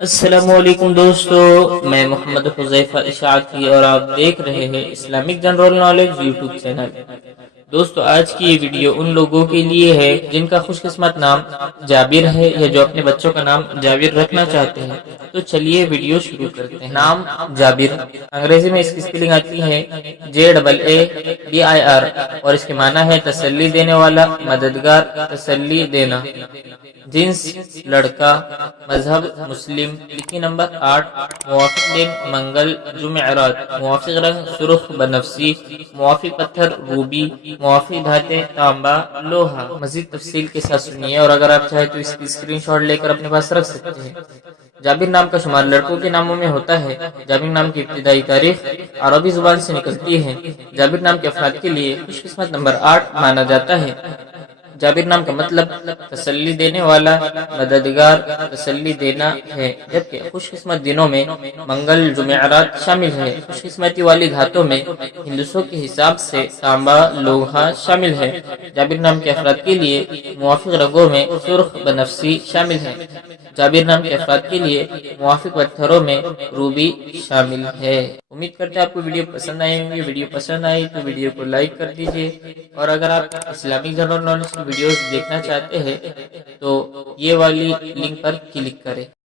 السلام علیکم دوستو، میں محمد حذیفہ اشاعتی اور آپ دیکھ رہے ہیں Islamic general knowledge YouTube channel. دوستو، آج کی یہ ویڈیو ان لوگوں کے لیے ہے جن کا خوش قسمت نام جابر ہے یا جو اپنے بچوں کا نام جابر رکھنا چاہتے ہیں۔ تو چلیے ویڈیو شروع کرتے ہیں۔ نام جابر، انگریزی میں اس کی سپیلنگ آتی ہے JABIR اور اس کے معنی ہے تسلی دینے والا، مددگار، تسلی دینا۔ جنس لڑکا، مذہب مسلم، لکھی نمبر 8، موافق دن منگل جمعرات، موافق رنگ سرخ بنفسی، موافق پتھر روبی، موافق دھاتیں تانبا لوہا۔ مزید تفصیل کے ساتھ سنیے، اور اگر آپ چاہیں تو اس کی اسکرین شاٹ لے کر اپنے پاس رکھ سکتے ہیں۔ جابر نام کا شمار لڑکوں کے ناموں میں ہوتا ہے۔ جابر نام کی ابتدائی تاریخ عربی زبان سے نکلتی ہے۔ جابر نام کے افراد کے لیے خوش قسمت نمبر 8 مانا جاتا ہے۔ جابر نام کا مطلب تسلی دینے والا، مددگار، تسلی دینا ہے، جبکہ خوش قسمت دنوں میں منگل جمعرات شامل ہے۔ خوش قسمتی والی دھاتوں میں ہندسوں کے حساب سے تانبا لوہا شامل ہے۔ جابر نام کے افراد کے لیے موافق رنگوں میں سرخ بنفسی شامل ہے۔ جابر نام کے افراد کے لیے موافق پتھروں میں روبی شامل ہے۔ امید کرتے ہیں آپ کو ویڈیو پسند آئی ہوں گی۔ ویڈیو پسند آئی تو ویڈیو کو لائک کر دیجئے، اور اگر آپ اسلامک جنرل نالج کی ویڈیوز دیکھنا چاہتے ہیں تو یہ والی لنک پر کلک کریں۔